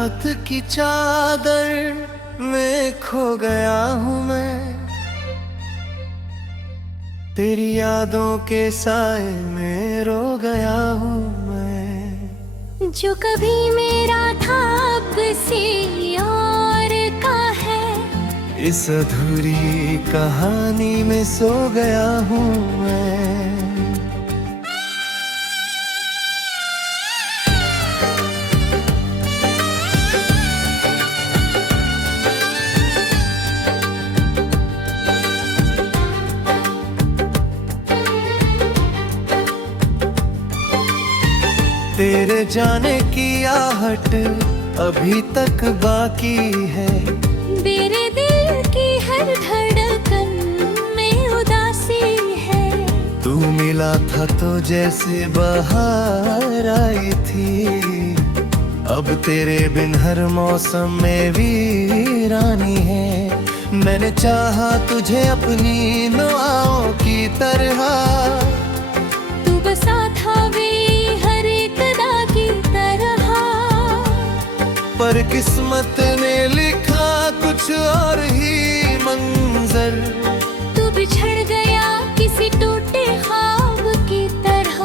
रात की चादर में खो गया हूँ मैं, तेरी यादों के साए में रो गया हूँ मैं। जो कभी मेरा था अब किसी और का है, इस अधूरी कहानी में सो गया हूँ मैं। तेरे जाने की आहट अभी तक बाकी है, मेरे दिल की हर धड़कन में उदासी है। तू मिला था तो जैसे बाहर आई थी, अब तेरे बिन हर मौसम में वीरानी है। मैंने चाहा तुझे अपनी दुआओं की तरह, तू बसा था हर एक अदा की तरह, पर किस्मत ने लिखा कुछ और ही मंजर। तू बिछड़ गया किसी टूटे ख्वाब की तरह।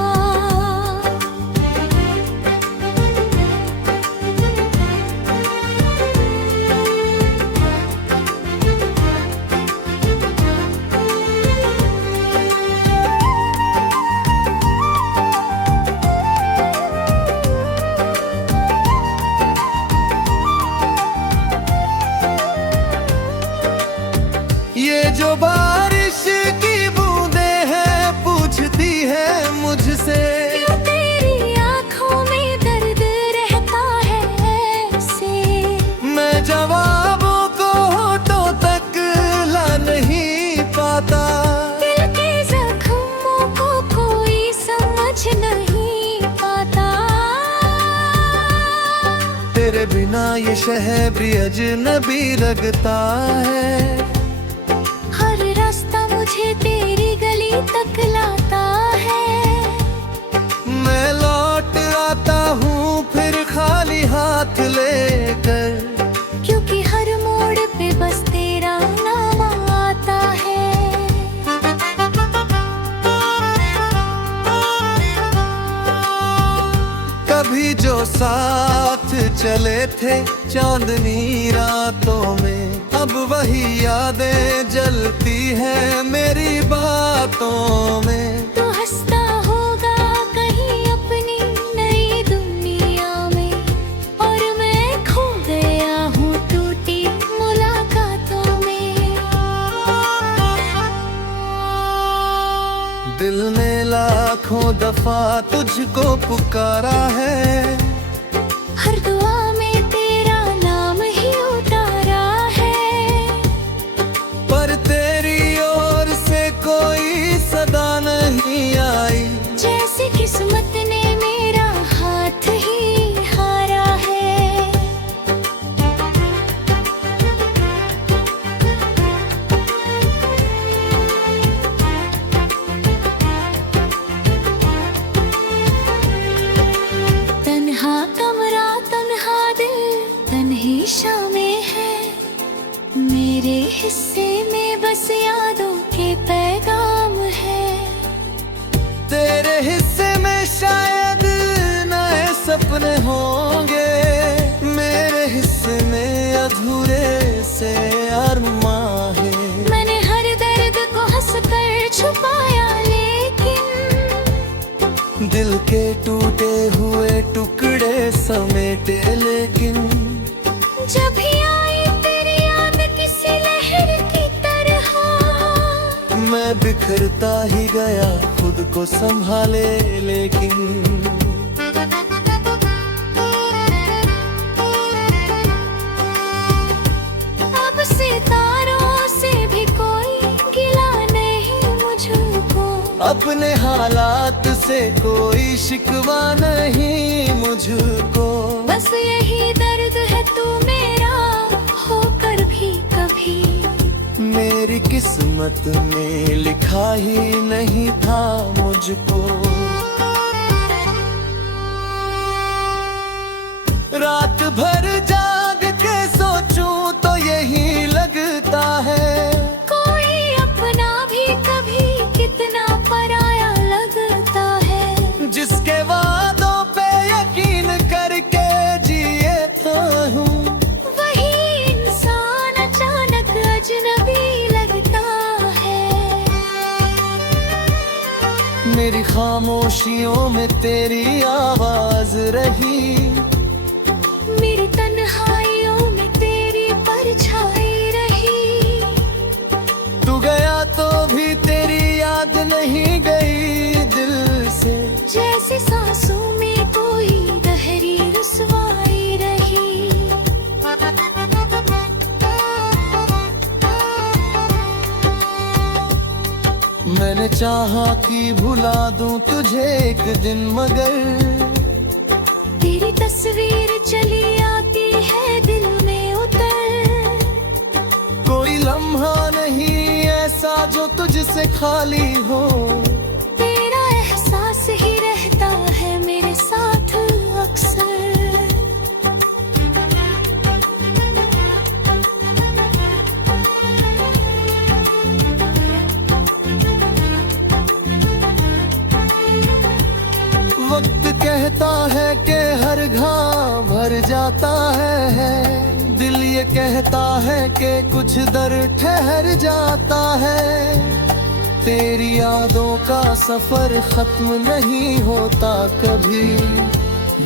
ये जो बारिश की बूंदें हैं पूछती है मुझसे, क्यों तेरी आँखों में दर्द रहता है ऐसे। मैं जवाबों को होठों तक ला नहीं पाता, दिल के जख्मों को कोई समझ नहीं पाता। तेरे बिना ये शहर भी अजनबी लगता है, हर रास्ता मुझे तेरी गली तक लाता है। मैं लौट आता हूँ फिर खाली हाथ लेकर, क्योंकि हर मोड़ पे बस तेरा नाम आता है। कभी जो साथ चले थे चांदनी रातों में, अब वही यादें जलती हैं मेरी बातों में। तू हंसता होगा कहीं अपनी नई दुनिया में, और मैं खो गया हूँ टूटी मुलाकातों में। दिल ने लाखों दफा तुझको पुकारा है, हर दुआ में तेरा नाम ही उतारा है, पर तेरी ओर से कोई सदा नहीं आई। जैसे किस्मत ने मेरा हाथ ही हारा है। तन्हा कमरा तन्हा दिल तन्ही शामें है, मेरे हिस्से में बस यादों के पैगाम है। तेरे हिस्से में शायद नए सपने होंगे, मेरे हिस्से में अधूरे से अरमां है। मैंने हर दर्द को हंसकर छुपाया, लेकिन दिल के टूटे हुए टुकड़े समेटे, लेकिन जब भी आई तेरी याद किसी लहर की तरह, मैं बिखरता ही गया खुद को संभाले, लेकिन अब सितारों से भी कोई गिला नहीं मुझको, अपने हालात से कोई शिकवा नहीं मुझको। बस यही दर्द है तू मेरा होकर भी कभी मेरी किस्मत में लिखा ही नहीं था मुझको। रात भर जाग के सोचूं तो यही लगता है, कोई अपना भी कभी कितना पराया लगता है। जिसके वादों पे यकीन करके जिए तो हूँ, वही इंसान अचानक अजनबी लगता है। मेरी खामोशियों में तेरी आवाज रही, मेरी तन्हाइयों में तेरी परछाई रही। तू गया तो भी तेरी याद नहीं गई दिल से, जैसे सांसों में कोई गहरी रुसवाई रही। मैंने चाहा कि भुला दूं तुझे एक दिन, मगर तेरी तस्वीर चली आती है दिल में उतर। कोई लम्हा नहीं ऐसा जो तुझसे खाली हो, तेरा एहसास ही रहता है मेरे साथ अक्सर। वक्त कहता है कि हर घाव भर जाता है, दिल ये कहता है कि कुछ दर ठहर जाता है। तेरी यादों का सफर खत्म नहीं होता कभी,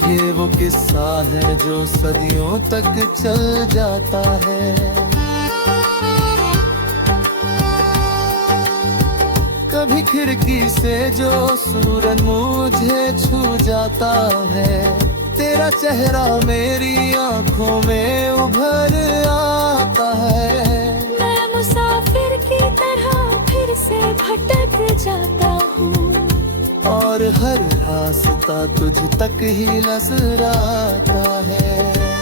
ये वो किस्सा है जो सदियों तक चल जाता है। कभी खिड़की से जो सूरज मुझे छू जाता है, तेरा चेहरा मेरी आंखों में उभर आता है। मैं मुसाफिर की तरह फिर से भटक जाता हूँ, और हर रास्ता तुझ तक ही नजर आता है।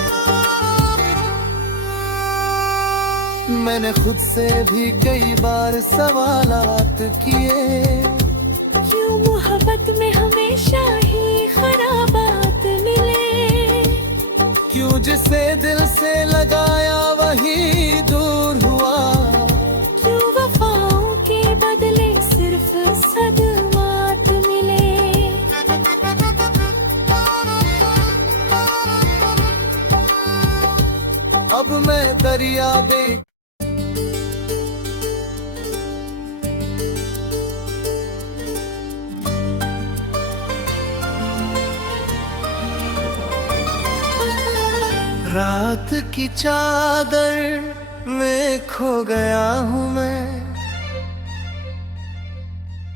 मैंने खुद से भी कई बार सवालात किए, क्यों मोहब्बत में हमेशा ही खराबात मिले। क्यों जिसे दिल से लगाया वही दूर हुआ, क्यों वफाओं के बदले सिर्फ सदमात मिले। अब मैं दरिया देख रात की चादर में खो गया हूँ मैं,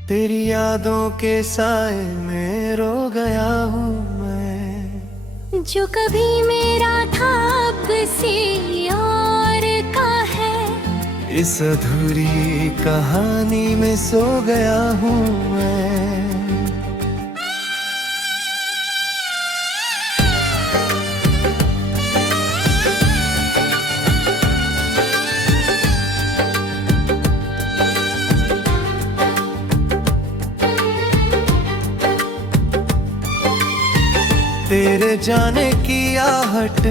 तेरी यादों के साए में रो गया हूँ मैं। जो कभी मेरा था अब किसी और का है, इस अधूरी कहानी में सो गया हूँ मैं। तेरे जाने की आहट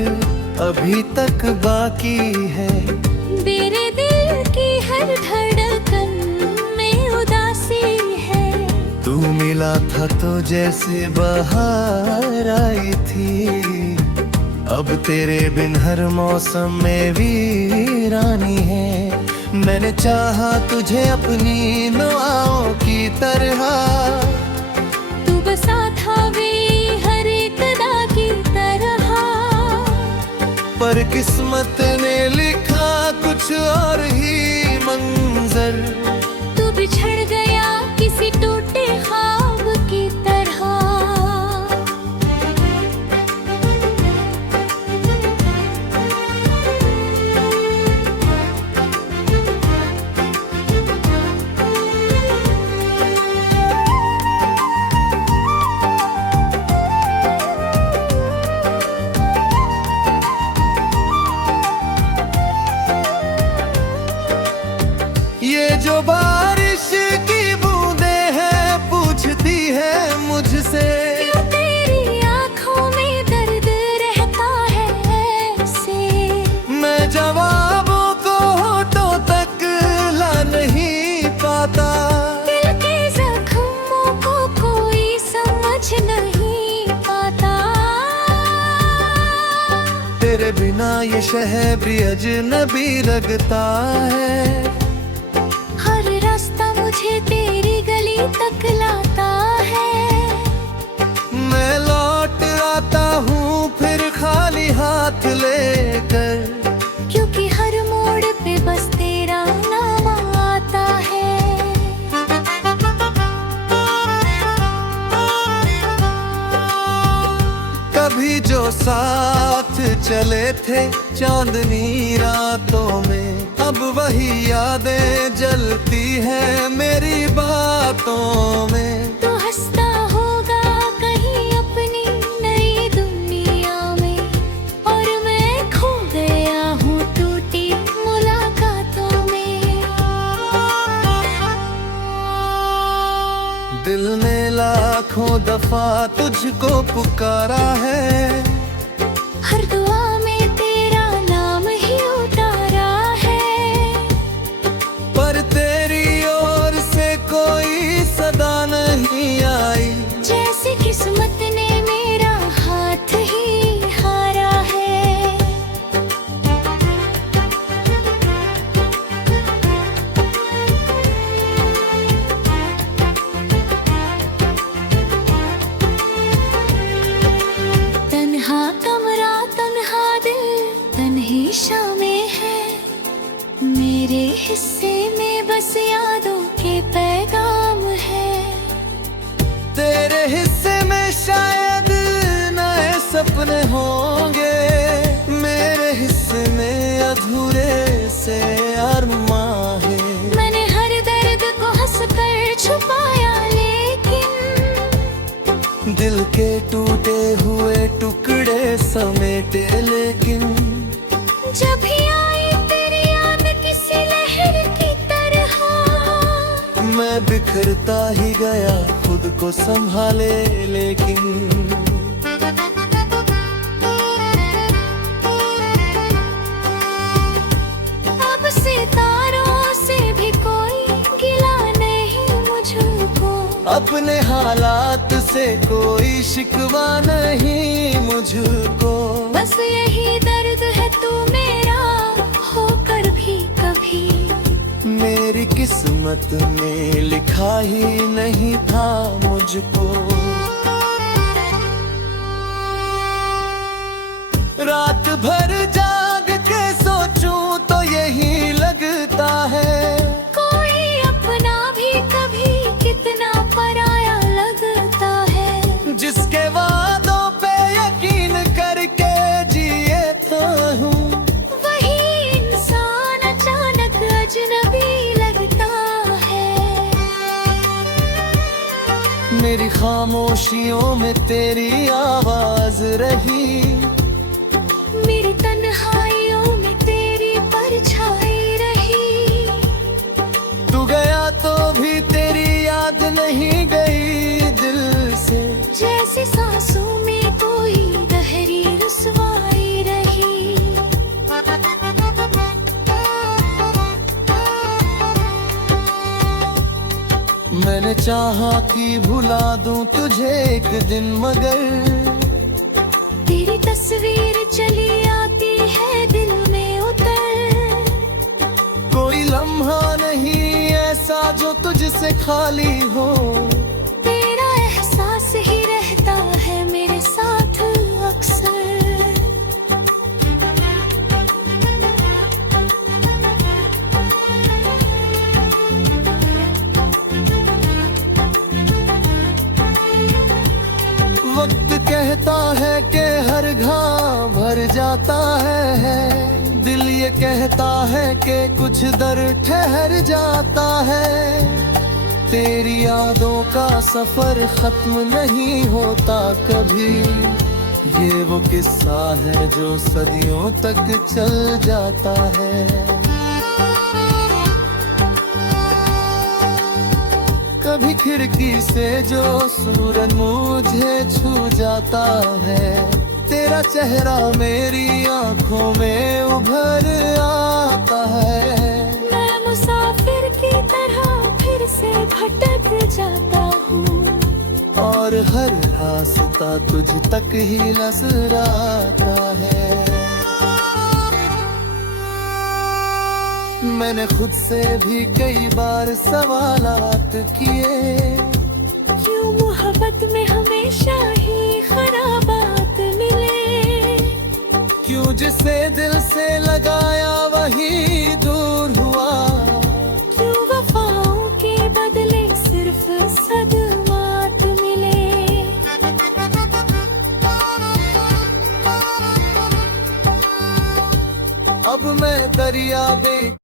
अभी तक बाकी है, मेरे दिल की हर धड़कन में उदासी है। तू मिला था तो जैसे बहार आई थी, अब तेरे बिन हर मौसम में वीरानी है। मैंने चाहा तुझे अपनी दुआओं की तरह, तू बसा था वे हर एक अदा की तरह, पर किस्मत ने लिखा कुछ और ही मंजर। तू बिछड़ गया किसी टूटे ख्वाब की तरह। ये जो बारिश की बूंदें हैं पूछती है मुझसे, क्यों तेरी आँखों में दर्द रहता शहर भी अजनबी लगता है। हर रास्ता मुझे तेरी गली तक लाता है। मैं लौट आता हूँ फिर खाली हाथ लेकर, क्योंकि हर मोड़ पे बस तेरा नाम आता है। कभी जो साथ चले थे चांदनी रातों में, अब वही यादें जलती हैं मेरी बातों में। तो हंसता होगा कहीं अपनी नई दुनिया में, और मैं खो गया हूँ टूटी मुलाकातों में। दिल ने लाखों दफा तुझको पुकारा है, हर दुआ में तेरा नाम ही उतारा है। पर तेरी ओर से कोई सदा नहीं आई, जैसे किस्मत ने मेरा हाथ ही हारा है। तन्हा कमरा तन्हा दिल तन्ही शामें है, मेरे हिस्से में बस यादों के पैगाम है। तेरे हिस्से में शायद नए सपने होंगे, मेरे हिस्से में अधूरे से अरमां है। मैंने हर दर्द को हंसकर छुपाया, लेकिन दिल के टूटे हुए टुकड़े समेटे, लेकिन जब भी आई तेरी याद किसी लहर की तरह, मैं बिखरता ही गया खुद को संभाले, लेकिन अब सितारों से भी कोई गिला नहीं मुझको। अपने हालात से कोई शिकवा नहीं मुझको। बस यही दर्द है तू मेरा होकर भी कभी मेरी किस्मत में लिखा ही नहीं था मुझको। रात भर जाग के सोचूं तो यही लगता है, कोई अपना भी कभी कितना पराया लगता है। जिसके वादों पे यकीन करके जिए तो हूँ, वही इंसान अचानक अजनबी लगता है। मेरी खामोशियों में तेरी आवाज रही, मेरी तन्हाइयों में तेरी परछाई रही। तू गया तो भी तेरी याद नहीं गई दिल से, जैसे सांसों में कोई गहरी रुसवाई रही। मैंने चाहा कि भुला दूं तुझे एक दिन, मगर तेरी तस्वीर चली आती है दिल में उतर। कोई लम्हा नहीं ऐसा जो तुझसे खाली हो, तेरा एहसास ही रहता है मेरे साथ अक्सर। वक्त कहता है कि हर घाव भर जाता है, दिल ये कहता है कि कुछ दर ठहर जाता है। तेरी यादों का सफर खत्म नहीं होता कभी, ये वो किस्सा है जो सदियों तक चल जाता है। कभी खिड़की से जो सूरज मुझे छू जाता है, तेरा चेहरा मेरी आंखों में उभर आता है। मैं मुसाफिर की तरह फिर से भटक जाता हूँ, और हर रास्ता तुझ तक ही नजर आता है। मैंने खुद से भी कई बार सवालात किए, क्यों मोहब्बत में हमेशा ही खराबात मिले, क्यों जिसे दिल से लगाया वही दूर हुआ, क्यों वफाओं के बदले सिर्फ सदमात मिले। अब मैं दरिया बे